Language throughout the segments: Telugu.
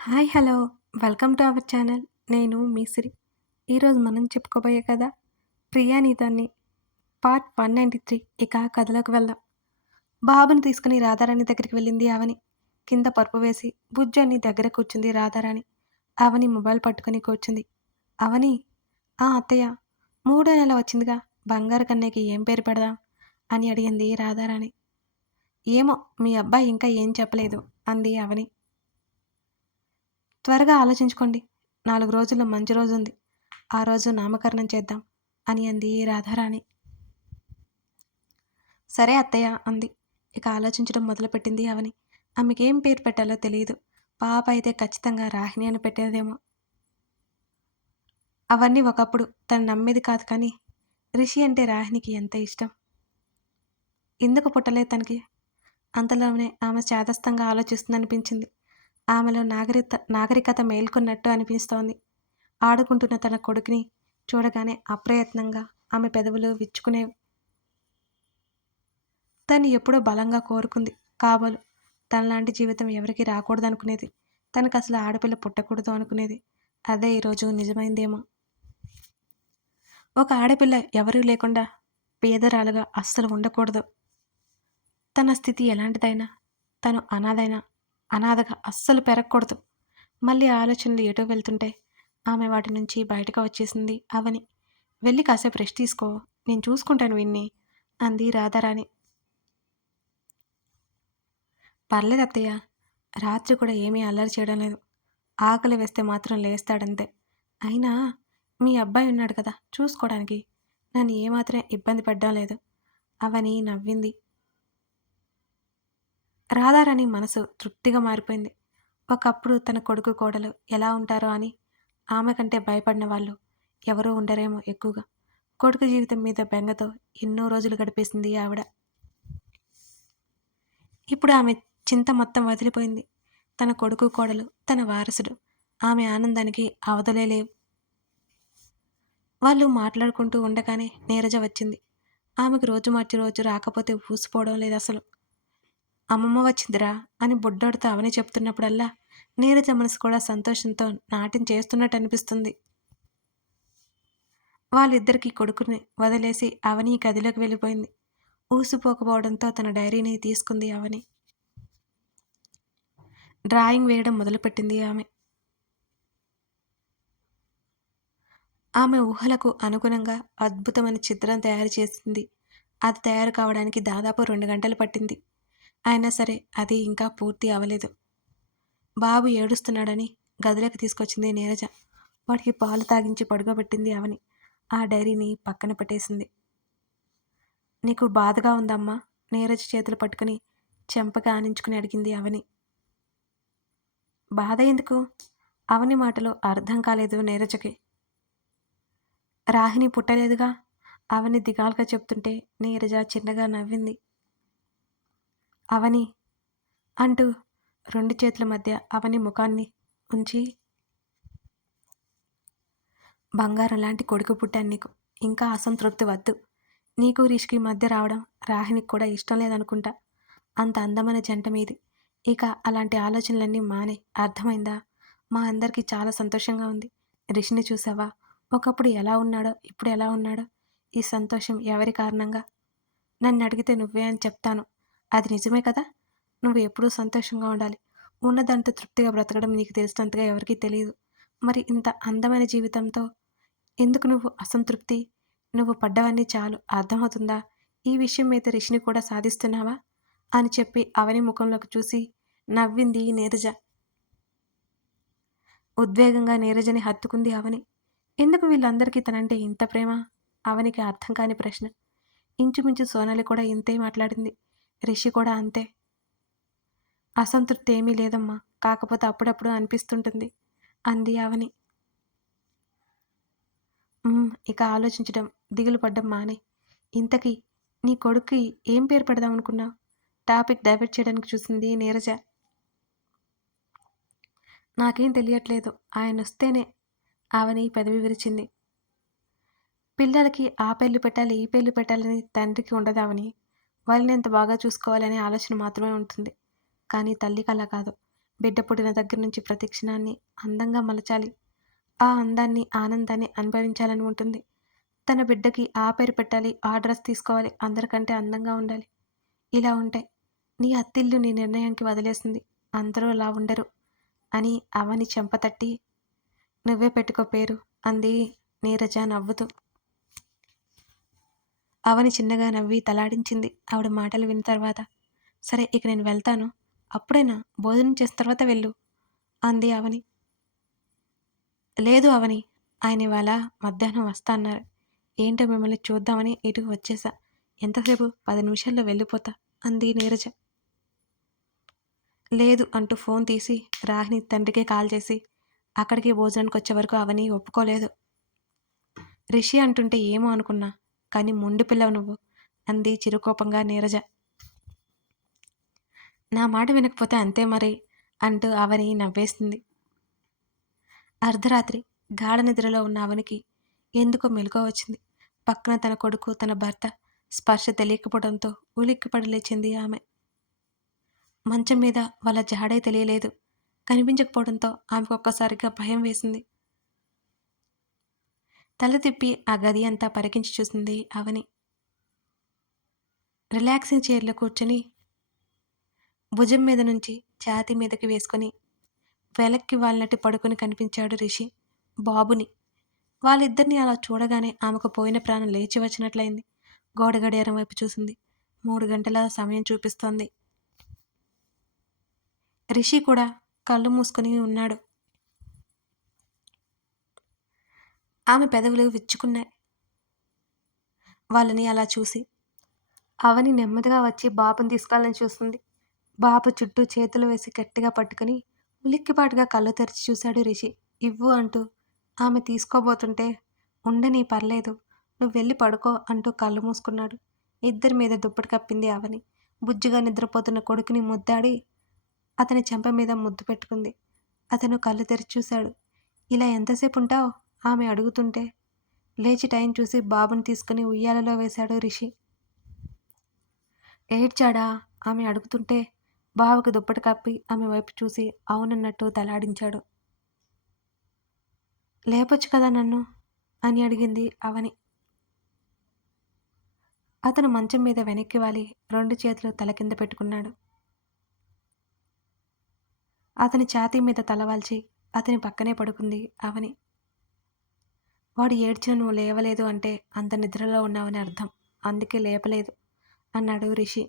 Hi hello. Welcome to our channel. నేను మీసిరి ఈరోజు మనం చెప్పుకోబోయే కదా ప్రియానీతాన్ని పార్ట్ వన్ నైంటీ త్రీ. ఇక కథలోకి వెళ్దాం. బాబుని తీసుకుని రాధారాణి దగ్గరికి వెళ్ళింది అవని. కింద పరుపు వేసి బుజ్జాన్ని దగ్గర కూర్చుంది రాధారాణి. అవని మొబైల్ పట్టుకుని కూర్చుంది. అవని ఆ అత్తయ్య మూడో నెల వచ్చిందిగా. బంగారు కన్నయ్యకి ఏం పేరు పెడదాం? అని అడిగింది రాధారాణి. ఏమో మీ అబ్బాయి ఇంకా ఏం చెప్పలేదు అంది అవని. త్వరగా ఆలోచించుకోండి. నాలుగు రోజుల్లో మంచి రోజు ఉంది. ఆ రోజు నామకరణం చేద్దాం అని అంది రాధారాణి. సరే అత్తయ్య అంది. ఇక ఆలోచించడం మొదలుపెట్టింది అవని. ఆమెకేం పేరు పెట్టాలో తెలియదు పాప అయితే ఖచ్చితంగా రాహిణి అని పెట్టేదేమో. అవన్నీ ఒకప్పుడు తను నమ్మేది కాదు కానీ రిషి అంటే రాహిణికి ఎంత ఇష్టం? ఎందుకు పుట్టలేదు తనకి? అంతలోనే ఆమె చేదస్తంగా ఆలోచిస్తుందనిపించింది. ఆమెలో నాగరికత నాగరికత మేల్కొన్నట్టు అనిపిస్తోంది. ఆడుకుంటున్న తన కొడుకుని చూడగానే అప్రయత్నంగా ఆమె పెదవులు విచ్చుకునేవి తను ఎప్పుడో బలంగా కోరుకుంది. కాబోలు తనలాంటి జీవితం ఎవరికి రాకూడదనుకునేది. తనకు అసలు ఆడపిల్ల పుట్టకూడదు అనుకునేది. అదే ఈరోజు నిజమైందేమో. ఒక ఆడపిల్ల ఎవరూ లేకుండా పేదరాలుగా అస్సలు ఉండకూడదు. తన స్థితి ఎలాంటిదైనా తను అనాథైనా అనాథగా అస్సలు పెరగకూడదు. మళ్ళీ ఆలోచనలు ఎటో వెళ్తుంటే ఆమె వాటి నుంచి బయటకు వచ్చేసింది అవని. వెళ్ళి కాసేపు రెస్ట్ తీసుకో. నేను చూసుకుంటాను విన్ని అంది రాధారాణి. పర్లేదు అత్తయ్య. రాత్రి కూడా ఏమీ అల్లరి చేయడం లేదు. ఆకలి వేస్తే మాత్రం లేస్తాడంతే. అయినా మీ అబ్బాయి ఉన్నాడు కదా చూసుకోవడానికి. నన్ను ఏమాత్రం ఇబ్బంది పడ్డం లేదు. అవని నవ్వింది. రాధారాణి మనసు తృప్తిగా మారిపోయింది. ఒకప్పుడు తన కొడుకు కోడలు ఎలా ఉంటారో అని ఆమె కంటే భయపడిన వాళ్ళు ఎవరూ ఉండరేమో ఎక్కువగా. కొడుకు జీవితం మీద బెంగతో ఎన్నో రోజులు గడిపేసింది ఆవిడ. ఇప్పుడు ఆమె చింత మొత్తం వదిలిపోయింది. తన కొడుకు కోడలు తన వారసుడు. ఆమె ఆనందానికి అవధలే లేవు. వాళ్ళు మాట్లాడుకుంటూ ఉండగానే నీరజ వచ్చింది. ఆమెకు రోజు మార్చి రోజు రాకపోతే ఊసిపోవడం లేదు అసలు. అమ్మమ్మ వచ్చిందిరా అని బుడ్డోడితో అవని చెప్తున్నప్పుడల్లా నీరజ మనసు కూడా సంతోషంతో నాట్యం చేస్తున్నట్టు అనిపిస్తుంది. వాళ్ళిద్దరికీ కొడుకుని వదిలేసి అవని గదిలోకి వెళ్ళిపోయింది. ఊసిపోకపోవడంతో తన డైరీని తీసుకుంది అవని. డ్రాయింగ్ వేయడం మొదలుపెట్టింది ఆమె. ఆమె ఊహలకు అనుగుణంగా అద్భుతమైన చిత్రం తయారు చేసింది. అది తయారు కావడానికి దాదాపు రెండు గంటలు పట్టింది. అయినా సరే అది ఇంకా పూర్తి అవ్వలేదు బాబు ఏడుస్తున్నాడని గదిలోకి తీసుకొచ్చింది నీరజ. వాడికి పాలు తాగించి పడుకోబెట్టింది అవని. ఆ డైరీని పక్కన పెట్టేసింది. నీకు బాధగా ఉందమ్మా? నీరజ చేతులు పట్టుకుని చెంపగా ఆనించుకుని అడిగింది అవని. బాధ ఎందుకు? అవని మాటలు అర్థం కాలేదు నీరజకి. రాహిని పుట్టలేదుగా? అవని దిగాలుగా చెప్తుంటే నీరజ చిన్నగా నవ్వింది. అవని అంటూ రెండు చేతుల మధ్య అవని ముఖాన్ని ఉంచి బంగారం లాంటి కొడుకు పుట్టాను నీకు. ఇంకా అసంతృప్తి వద్దు. నీకు రిష్కి మధ్య రావడం రాహినికి కూడా ఇష్టం లేదనుకుంటా. అంత అందమైన జంట మీది. ఇక అలాంటి ఆలోచనలన్నీ మానే. అర్థమైందా? మా అందరికీ చాలా సంతోషంగా ఉంది. రిషిని చూసావా? ఒకప్పుడు ఎలా ఉన్నాడో ఇప్పుడు ఎలా ఉన్నాడో? ఈ సంతోషం ఎవరి కారణంగా? నన్ను అడిగితే నువ్వే అని చెప్తాను. అది నిజమే కదా? నువ్వు ఎప్పుడూ సంతోషంగా ఉండాలి. ఉన్నదంత తృప్తిగా బ్రతకడం నీకు తెలిసినంతగా ఎవరికీ తెలియదు. మరి ఇంత అందమైన జీవితంతో ఎందుకు నువ్వు అసంతృప్తి? నువ్వు పడ్డవన్నీ చాలు. అర్థమవుతుందా? ఈ విషయం మీద రిషిని కూడా సాధిస్తున్నావా? అని చెప్పి అవని ముఖంలోకి చూసి నవ్వింది నీరజ. ఉద్వేగంగా నీరజని హత్తుకుంది అవని. ఎందుకు వీళ్ళందరికీ తనంటే ఇంత ప్రేమ? అవనికి అర్థం కాని ప్రశ్న. ఇంచుమించు సోనాలి కూడా ఇంతే మాట్లాడింది. రిషి కూడా అంతే. అసంతృప్తి ఏమీ లేదమ్మా. కాకపోతే అప్పుడప్పుడు అనిపిస్తుంటుంది. అంది అవని. ఇక ఆలోచించడం దిగులు పడ్డం మానే. ఇంతకీ నీ కొడుక్కి ఏం పేరు పెడదాం అనుకున్నావు టాపిక్ డైవర్ట్ చేయడానికి చూసింది నీరజ. నాకేం తెలియట్లేదు. ఆయన వస్తేనే ఆవని పెదవి విరిచింది. పిల్లలకి ఆ పెళ్ళి పెట్టాలి ఈ పెళ్ళి పెట్టాలని తండ్రికి ఉండదావని వాళ్ళని ఎంత బాగా చూసుకోవాలనే ఆలోచన మాత్రమే ఉంటుంది. కానీ తల్లికి అలా కాదు. బిడ్డ పుట్టిన దగ్గర నుంచి ప్రతి క్షణాన్ని అందంగా మలచాలి. ఆ అందాన్ని ఆనందాన్ని అనుభవించాలని ఉంటుంది. తన బిడ్డకి ఆ పేరు పెట్టాలి ఆ డ్రెస్ తీసుకోవాలి అందరికంటే అందంగా ఉండాలి. ఇలా ఉంటాయి నీ అత్తిల్లు నీ నిర్ణయానికి వదిలేసింది. అందరూ అలా ఉండరు అని అవని చెంపతట్టి నువ్వే పెట్టుకో పేరు అంది నీరజ నవ్వుతూ. అవని చిన్నగా నవ్వి తలాడించింది ఆవిడ మాటలు విన్న తర్వాత. సరే ఇక నేను వెళ్తాను. అప్పుడైనా భోజనం చేసిన తర్వాత వెళ్ళు అంది అవని. లేదు అవని ఆయన ఇవాళ మధ్యాహ్నం వస్తా అన్నారు. ఏంటో మిమ్మల్ని చూద్దామని ఇటుకు వచ్చేసా. ఎంతసేపు? పది నిమిషాల్లో వెళ్ళిపోతా అంది నీరజ. లేదు అంటూ ఫోన్ తీసి రాహిని తండ్రికే కాల్ చేసి అక్కడికి భోజనానికి వచ్చే వరకు అవని ఒప్పుకోలేదు. రిషి అంటుంటే ఏమో అనుకున్నా. కానీ మొండి పిల్లవు నువ్వు అంది చిరుకోపంగా నీరజ. నా మాట వినకపోతే అంతే మరి అంటూ అవని నవ్వేసింది. అర్ధరాత్రి గాఢ నిద్రలో ఉన్న అవనికి ఎందుకో మెలకువ వచ్చింది. పక్కన తన కొడుకు తన భర్త స్పర్శ తెలియకపోవడంతో ఉలిక్కిపడి లేచింది ఆమె. మంచం మీద వాళ్ళ జాడే తెలియలేదు. కనిపించకపోవడంతో ఆమెకు ఒక్కసారిగా భయం వేసింది. తల తిప్పి ఆ గది అంతా పరికించి చూసింది అవని. రిలాక్సింగ్ చైర్లో కూర్చొని భుజం మీద నుంచి ఛాతీ మీదకి వేసుకొని వెలక్కి వాళ్ళనట్టు పడుకొని కనిపించాడు రిషి బాబుని. వాళ్ళిద్దరిని అలా చూడగానే ఆమెకు పోయిన ప్రాణం లేచి వచ్చినట్లయింది. గోడ గడియారం వైపు చూసింది. మూడు గంటల సమయం చూపిస్తోంది. రిషి కూడా కళ్ళు మూసుకొని ఉన్నాడు. ఆమె పెదవులు విచ్చుకున్నాయి. వాళ్ళని అలా చూసి అవని నెమ్మదిగా వచ్చి బాబుని తీసుకోవాలని చూస్తుంది. బాబు చుట్టూ చేతులు వేసి గట్టిగా పట్టుకుని ఉలిక్కిపాటుగా కళ్ళు తెరిచి చూశాడు రిషి. ఇవ్వు అంటూ ఆమె తీసుకోబోతుంటే ఉండని పర్లేదు నువ్వు వెళ్ళి పడుకో అంటూ కళ్ళు మూసుకున్నాడు. ఇద్దరి మీద దుప్పటి కప్పింది అవని. బుజ్జిగా నిద్రపోతున్న కొడుకుని ముద్దాడి అతని చెంప మీద ముద్దు పెట్టుకుంది. అతను కళ్ళు తెరిచి చూశాడు. ఇలా ఎంతసేపు ఉంటావు? ఆమె అడుగుతుంటే లేచి టైం చూసి బాబుని తీసుకుని ఉయ్యాలలో వేశాడు రిషి. ఏడ్చాడా? ఆమె అడుగుతుంటే బావకు దుప్పటి కప్పి ఆమె వైపు చూసి అవునన్నట్టు తలాడించాడు. లేపొచ్చు కదా నన్ను? అని అడిగింది అవని. అతను మంచం మీద వెనక్కి వాలి రెండు చేతులు తల కింద పెట్టుకున్నాడు. అతని ఛాతీ మీద తలవాల్చి అతని పక్కనే పడుకుంది అవని. వాడు ఏడ్చిన నువ్వు లేవలేదు అంటే అంత నిద్రలో ఉన్నావని అర్థం. అందుకే లేపలేదు అన్నాడు రిషి.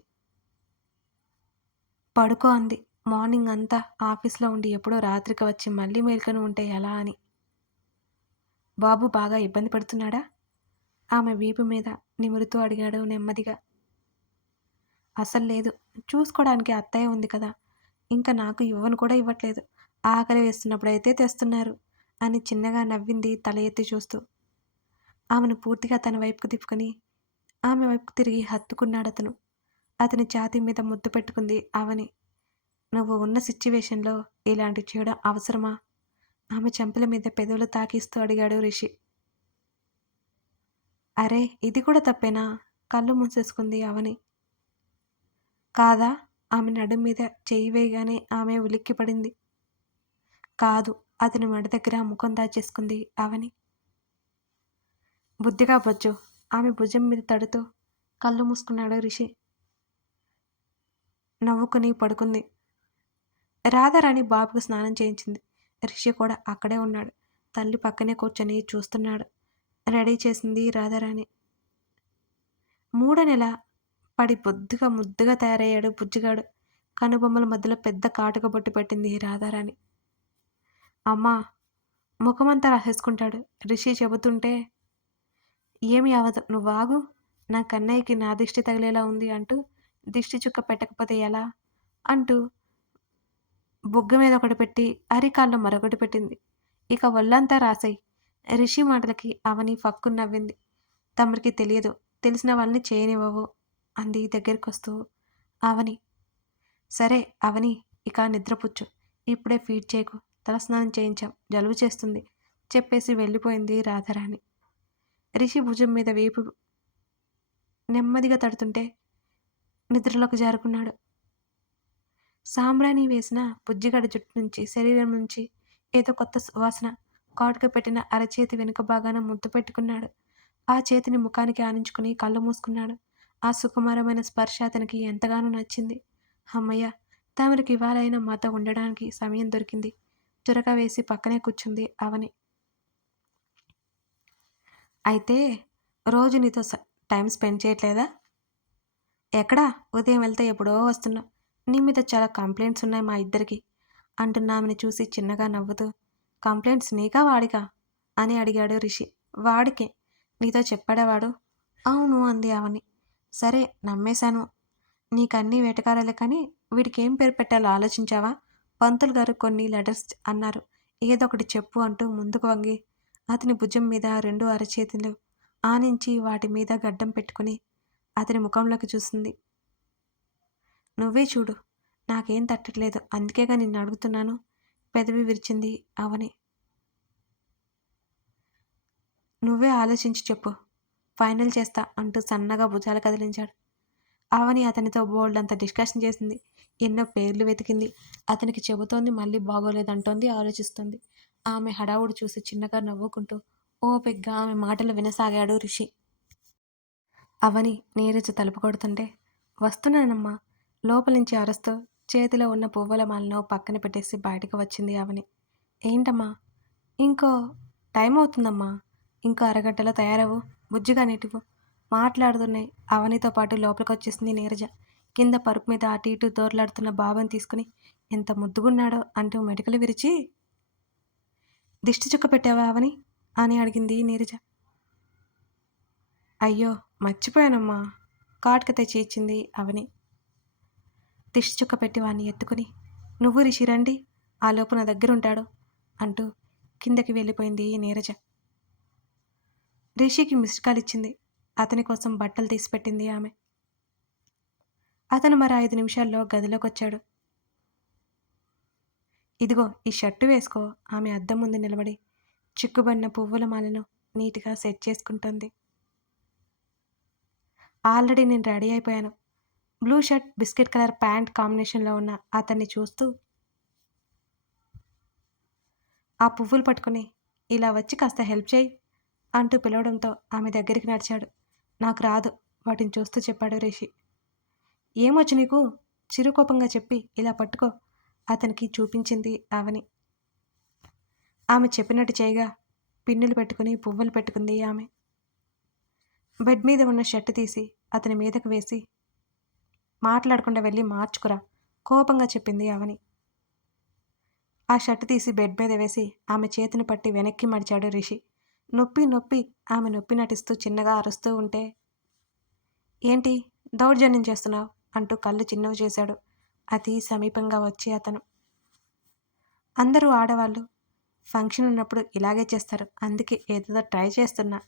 పడుకో అంది. మార్నింగ్ అంతా ఆఫీస్లో ఉండి ఎప్పుడో రాత్రికి వచ్చి మళ్ళీ మేల్కొని ఉంటే ఎలా అని. బాబు బాగా ఇబ్బంది పడుతున్నాడా? ఆమె వీపు మీద నిమురుతూ అడిగాడు నెమ్మదిగా. అసలు లేదు. చూసుకోవడానికి అత్తయ్య ఉంది కదా. ఇంకా నాకు ఇవ్వను కూడా ఇవ్వట్లేదు. ఆకలి వేస్తున్నప్పుడు అయితే తెస్తున్నారు. అని చిన్నగా నవ్వింది తల ఎత్తి చూస్తూ. ఆమెను పూర్తిగా తన వైపుకు తిప్పుకొని ఆమె వైపుకు తిరిగి హత్తుకున్నాడు అతను అతని ఛాతీ మీద ముద్దు పెట్టుకుంది అవని నువ్వు ఉన్న సిచ్యువేషన్లో ఇలాంటి చేయడం అవసరమా? ఆమె చెంపల మీద పెదవులు తాకిస్తూ అడిగాడు రిషి. అరే ఇది కూడా తప్పేనా? కళ్ళు మూసేసుకుంది అవని కాదా? ఆమె నడుం మీద చేయి వేయగానే ఆమె ఉలిక్కి పడింది కాదు అతని మెడ దగ్గర ముఖం దాచేసుకుంది అవని. బుద్ధిగా బొజ్జు. ఆమె భుజం మీద తడుతూ కళ్ళు మూసుకున్నాడు రిషి. నవ్వుకుని పడుకుంది. రాధారాణి బాబుకు స్నానం చేయించింది. రిషి కూడా అక్కడే ఉన్నాడు. తల్లి పక్కనే కూర్చొని చూస్తున్నాడు. రెడీ చేసింది రాధారాణి మూడో నెల పడి బొద్దుగా ముద్దుగా తయారయ్యాడు బుజ్జిగాడు. కనుబొమ్మల మధ్యలో పెద్ద కాటుక బొట్టు పెట్టింది రాధారాణి అమ్మా ముఖమంతా రాసేసుకుంటాడు. రిషి చెబుతుంటే ఏమి అవదు నువ్వు ఆగు. నా కన్నయ్యకి నా దిష్టి తగిలేలా ఉంది అంటూ దిష్టి చుక్క పెట్టకపోతే ఎలా? అంటూ బుగ్గ మీద ఒకటి పెట్టి అరికాల్లో మరొకటి పెట్టింది. ఇక ఒళ్ళంతా రాసాయి. రిషి మాటలకి అవని ఫక్కు నవ్వింది. తమరికి తెలియదు తెలిసిన వాళ్ళని చేయనివ్వవు అంది దగ్గరికి వస్తూ అవని. సరే అవని ఇక నిద్రపుచ్చు. ఇప్పుడే ఫీడ్ చేయకు. తలస్నానం చేయించాం జలుబు చేస్తుంది. చెప్పేసి వెళ్ళిపోయింది రాధారాణి. రిషి భుజం మీద వేపు నెమ్మదిగా తడుతుంటే నిద్రలోకి జారుకున్నాడు. సాంబ్రాణి వేసిన బుజ్జిగడ జుట్టు నుంచి శరీరం నుంచి ఏదో కొత్త సువాసన కాటుక పెట్టిన అరచేతి వెనుక భాగాన ముద్దు పెట్టుకున్నాడు. ఆ చేతిని ముఖానికి ఆనించుకుని కళ్ళు మూసుకున్నాడు. ఆ సుకుమారమైన స్పర్శ అతనికి ఎంతగానో నచ్చింది. అమ్మయ్య తమరికి ఇవాళైనా మాతో ఉండడానికి సమయం దొరికింది. చురక వేసి పక్కనే కూర్చుంది అవని. అయితే రోజు నీతో స- టైం స్పెండ్ చేయట్లేదా? ఎక్కడా? ఉదయం వెళ్తే ఎప్పుడో వస్తున్నావు నీ మీద చాలా కంప్లైంట్స్ ఉన్నాయి మా ఇద్దరికి అంటున్నామని చూసి చిన్నగా నవ్వుతూ. కంప్లైంట్స్ నీకా వాడికా? అని అడిగాడు రిషి. వాడికే. నీతో చెప్పాడా వాడు అవును అంది అవని. సరే నమ్మేశాను. నీకన్నీ వేటకారాలే కానీ వీడికి ఏం పేరు పెట్టాలో ఆలోచించావా? పంతులు గారు కొన్ని లెటర్స్ అన్నారు. ఏదో ఒకటి చెప్పు అంటూ ముందుకు వంగి అతని భుజం మీద రెండు అరచేతులు ఆనించి వాటి మీద గడ్డం పెట్టుకుని అతని ముఖంలోకి చూసింది. నువ్వే చూడు నాకేం తట్టట్లేదు అందుకేగా నిన్ను అడుగుతున్నాను పెదవి విరిచింది అవని. నువ్వే ఆలోచించి చెప్పు ఫైనల్ చేస్తా అంటూ సన్నగా భుజాలు కదిలించాడు. అవని అతనితో బోల్డ్ అంత డిస్కషన్ చేసింది. ఎన్నో పేర్లు వెతికింది. అతనికి చెబుతోంది మళ్ళీ బాగోలేదంటోంది ఆలోచిస్తుంది. ఆమె హడావుడు చూసి చిన్నగా నవ్వుకుంటూ ఓపిగ్గా ఆమె మాటలు వినసాగాడు రిషి. అవని నీరజ తలుపు కొడుతుంటే వస్తున్నానమ్మా. లోపల నుంచి అరుస్తూ చేతిలో ఉన్న పువ్వుల మాలను పక్కన పెట్టేసి బయటకు వచ్చింది అవని. ఏంటమ్మా? ఇంకో టైం అవుతుందమ్మా. ఇంకో అరగంటలో తయారవు. బుజ్జిగా నీటివు మాట్లాడుతున్నాయి. అవనితో పాటు లోపలికి వచ్చేసింది నీరజ. కింద పరుపు మీద అటు ఇటు దోర్లాడుతున్న బాబుని తీసుకుని ఎంత ముద్దుగున్నాడో అంటూ మెడికలు విరిచి దిష్టి చుక్క పెట్టావా అవని? అని అడిగింది నీరజ. అయ్యో మర్చిపోయానమ్మా కాటుక తెచ్చి ఇచ్చింది అవని. దిష్టి చుక్క పెట్టి వాడిని ఎత్తుకుని నువ్వు రిషి రండి ఆ లోపు నా దగ్గర ఉంటాడు అంటూ కిందకి వెళ్ళిపోయింది నీరజ. రిషికి మిస్డ్ కాల్ ఇచ్చింది. అతని కోసం బట్టలు తీసిపెట్టింది ఆమె. అతను మరి ఐదు నిమిషాల్లో గదిలోకి వచ్చాడు ఇదిగో ఈ షర్టు వేసుకో. ఆమె అద్దం ముందు నిలబడి చిక్కుబడిన పువ్వుల మాలను నీట్గా సెట్ చేసుకుంటుంది. ఆల్రెడీ నేను రెడీ అయిపోయాను. Blue shirt biscuit colour pant కాంబినేషన్లో ఉన్న అతన్ని చూస్తూ ఆ పువ్వులు పట్టుకుని ఇలా వచ్చి కాస్త హెల్ప్ చేయి అంటూ పిలవడంతో ఆమె దగ్గరికి నడిచాడు. నాకు రాదు వాటిని చూస్తూ చెప్పాడు రిషి. ఏమొచ్చు నీకు? చిరుకోపంగా చెప్పి ఇలా పట్టుకో. అతనికి చూపించింది ఆవని ఆమె చెప్పినట్టు చేయగా పిన్నులు పెట్టుకుని పువ్వులు పెట్టుకుంది ఆమె. బెడ్ మీద ఉన్న షర్ట్ తీసి అతని మీదకు వేసి మాట్లాడకుండా వెళ్ళి మార్చుకురా కోపంగా చెప్పింది ఆవని ఆ షర్ట్ తీసి బెడ్ మీద వేసి ఆమె చేతిని పట్టి వెనక్కి మడిచాడు రిషి. నొప్పి నొప్పి ఆమె నొప్పి నటిస్తూ చిన్నగా అరుస్తూ ఉంటే ఏంటి? దౌర్జన్యం చేస్తున్నావు? అంటూ కళ్ళు చిన్నవి చేశాడు. అతి సమీపంగా వచ్చి అతను. అందరూ ఆడవాళ్ళు. ఫంక్షన్ ఉన్నప్పుడు ఇలాగే చేస్తారు. అందుకే ఏదో ట్రై చేస్తున్నా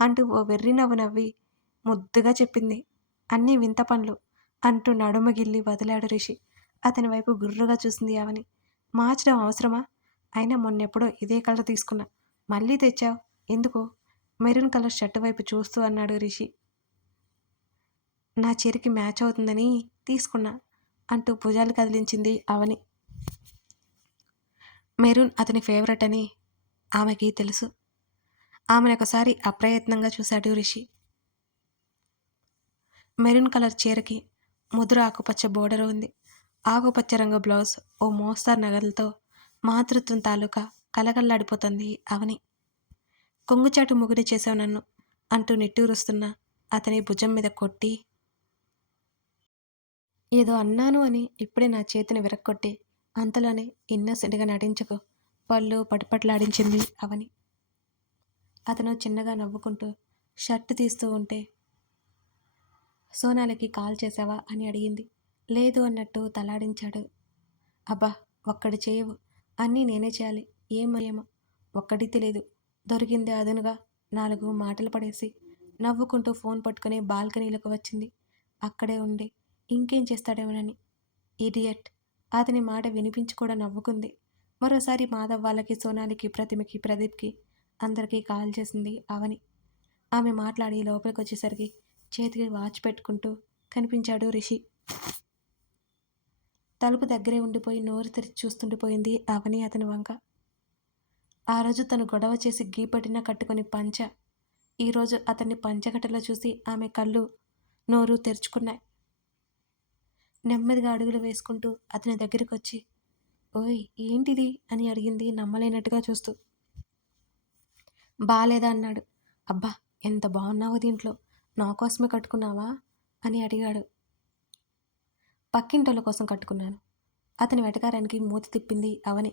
అంటూ ఓ వెర్రి నవ్వు నవ్వి ముద్దుగా చెప్పింది. అన్నీ వింత పనులు అంటూ నడుమగిల్లి వదిలాడు రిషి. అతని వైపు గుర్రుగా చూసింది ఆవని మార్చడం అవసరమా? అయినా మొన్నెప్పుడో ఇదే కలర్ తీసుకున్నా. మళ్ళీ తెచ్చావు? ఎందుకు? మెరూన్ కలర్ షర్ట్ వైపు చూస్తూ అన్నాడు రిషి. నా చీరకి మ్యాచ్ అవుతుందని తీసుకున్నా అంటూ భుజాలు కదిలించింది అవని. మెరూన్ అతని ఫేవరెట్ అని ఆమెకి తెలుసు. ఆమెను ఒకసారి అప్రయత్నంగా చూశాడు రిషి. మెరూన్ కలర్ చీరకి ముదురు ఆకుపచ్చ బోర్డర్ ఉంది. ఆకుపచ్చ రంగు బ్లౌజ్ ఓ మోస్తారు నగలతో మాతృత్వం తాలూకా కలగల్లాడిపోతుంది అవని. కొంగుచాటు ముగిడి చేసావు నన్ను అంటూ నిట్టూరుస్తున్న అతని భుజం మీద కొట్టి ఏదో అన్నాను అని ఇప్పుడే నా చేతిని విరక్కొట్టి అంతలోనే ఇన్నసెంట్గా నటించకు. పళ్ళు పటపట్లాడించింది అవని. అతను చిన్నగా నవ్వుకుంటూ షర్ట్ తీస్తూ ఉంటే సోనాలకి కాల్ చేసావా అని అడిగింది. లేదు అన్నట్టు తలాడించాడు. అబ్బా ఒక్కడి చేయవు. అన్నీ నేనే చేయాలి. ఏమో. ఒక్కడి తెలియదు దొరికింది అదనుగా నాలుగు మాటలు పడేసి నవ్వుకుంటూ ఫోన్ పట్టుకుని బాల్కనీలోకి వచ్చింది. అక్కడే ఉండి ఇంకేం చేస్తాడేమోనని. ఇడియట్. అతని మాట వినిపించి కూడా నవ్వుకుంది. మరోసారి మాధవ్ వాళ్ళకి సోనాలికి ప్రతిమకి ప్రదీప్కి అందరికీ కాల్ చేసింది అవని. ఆమె మాట్లాడి లోపలికి వచ్చేసరికి చేతికి వాచ్ పెట్టుకుంటూ కనిపించాడు రిషి. తలుపు దగ్గరే ఉండిపోయి నోరు తెరిచి చూస్తుండిపోయింది అవని అతని వంక. ఆ రోజు తను గొడవ చేసి గీపటిన కట్టుకుని పంచ. ఈరోజు అతన్ని పంచగట్టలో చూసి ఆమె కళ్ళు నోరు తెరుచుకున్నాయి. నెమ్మదిగా అడుగులు వేసుకుంటూ అతని దగ్గరికి వచ్చి ఓయ్ ఏంటిది? అని అడిగింది నమ్మలేనట్టుగా చూస్తూ. బాలేదా? అన్నాడు. అబ్బా ఎంత బాగున్నావో దీంట్లో. నా కోసమే కట్టుకున్నావా? అని అడిగాడు. పక్కింటోళ్ళ కోసం కట్టుకున్నాను. అతని వెటకారానికి మూతి తిప్పింది అవని.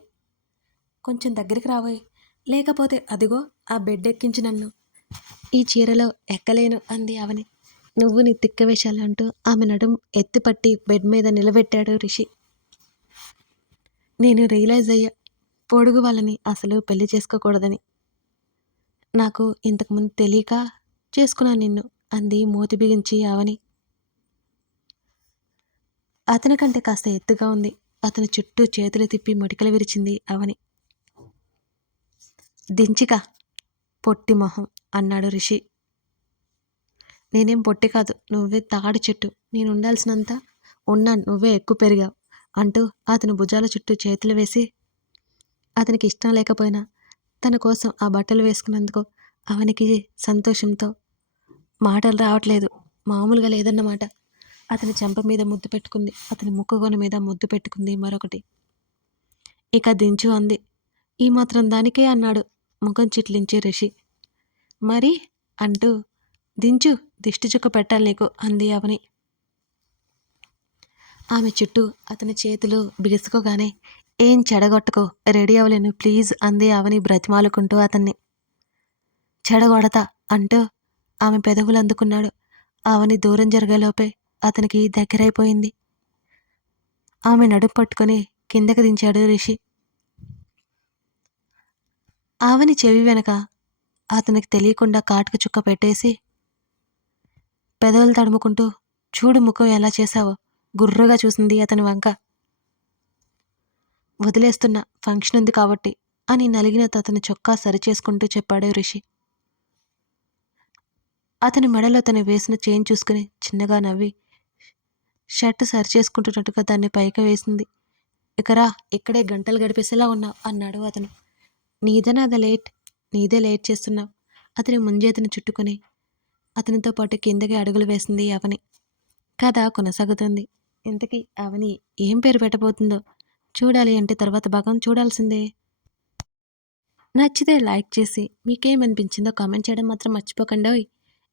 కొంచెం దగ్గరికి రాబోయ్ లేకపోతే అదిగో ఆ బెడ్ ఎక్కించి నన్ను. ఈ చీరలో ఎక్కలేను అంది అవని. నువ్వు నీ తిక్క వేషాలంటూ ఆమె నడుం ఎత్తిపట్టి బెడ్ మీద నిలబెట్టాడు రిషి. నేను రియలైజ్ అయ్యా పొడుగు వాళ్ళని అసలు పెళ్ళి చేసుకోకూడదని. నాకు ఇంతకుముందు తెలియక చేసుకున్నాను నిన్ను అంది మూతి బిగించి ఆవని. అతని కంటే కాస్త ఎత్తుగా ఉంది. అతని చుట్టూ చేతులు తిప్పి మొటికలు విరిచింది అవని దించిక పొట్టి మొహం అన్నాడు రిషి. నేనేం పొట్టి కాదు. నువ్వే తాడి చెట్టు. నేను ఉండాల్సినంత ఉన్నాను నువ్వే ఎక్కువ పెరిగావు అంటూ అతని భుజాల చుట్టూ చేతులు వేసి అతనికి ఇష్టం లేకపోయినా తన కోసం ఆ బట్టలు వేసుకున్నందుకు అవనికి సంతోషంతో మాటలు రావట్లేదు. మామూలుగా లేదన్నమాట. అతని చెంప మీద ముద్దు పెట్టుకుంది. అతని ముక్కుగొన మీద ముద్దు పెట్టుకుంది మరొకటి. ఇక దించు అంది. ఈ మాత్రం దానికే అన్నాడు ముఖం చిట్లించే రిషి మరి అంటూ దించు దిష్టి చుక్క పెట్టాలి నీకు అంది అవని. ఆమె చుట్టూ అతని చేతులు బిగుసుకోగానే ఏం చెడగొట్టకో రెడీ అవ్వలేను ప్లీజ్ అంది అవని బ్రతిమాలుకుంటూ అతన్ని. చెడగొడతా అంటూ ఆమె పెదవులు అందుకున్నాడు. అవని దూరం జరగలోపే అతనికి దగ్గరైపోయింది. ఆమె నడుము పట్టుకొని కిందకి దించాడు రిషి. ఆవని చెవి వెనక అతనికి తెలియకుండా కాటుక చుక్క పెట్టేసి పెదవులు తడుముకుంటూ చూడు ముఖం ఎలా చేశావో గుర్రగా చూసింది అతని వంక. వదిలేస్తున్న ఫంక్షన్ ఉంది కాబట్టి అని నలిగిన అతని చొక్కా సరిచేసుకుంటూ చెప్పాడు రిషి. అతని మెడలో తను వేసిన చేయిన్ చూసుకుని చిన్నగా నవ్వి షర్ట్ సరిచేసుకుంటున్నట్టుగా దాన్ని పైకి వేసింది. ఇకరా ఇక్కడే గంటలు గడిపేసేలా ఉన్నావు అన్నాడు అతను. నీదనాద లేట్? నీదే లేట్ చేస్తున్నావు. అతని ముంజేతను చుట్టుకొని అతనితో పాటు కిందకి అడుగులు వేసింది అవని. కథ కొనసాగుతుంది. ఇంతకీ అవని ఏం పేరు పెట్టబోతుందో చూడాలి అంటే తర్వాత భాగం చూడాల్సిందే. నచ్చితే లైక్ చేసి మీకేమనిపించిందో కామెంట్ చేయడం మాత్రం మర్చిపోకండి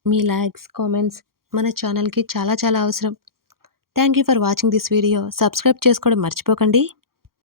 మీ లైక్స్ కామెంట్స్ మన ఛానల్కి చాలా చాలా అవసరం. Thank you for watching this video. Subscribe చేసుకోవడం మర్చిపోకండి.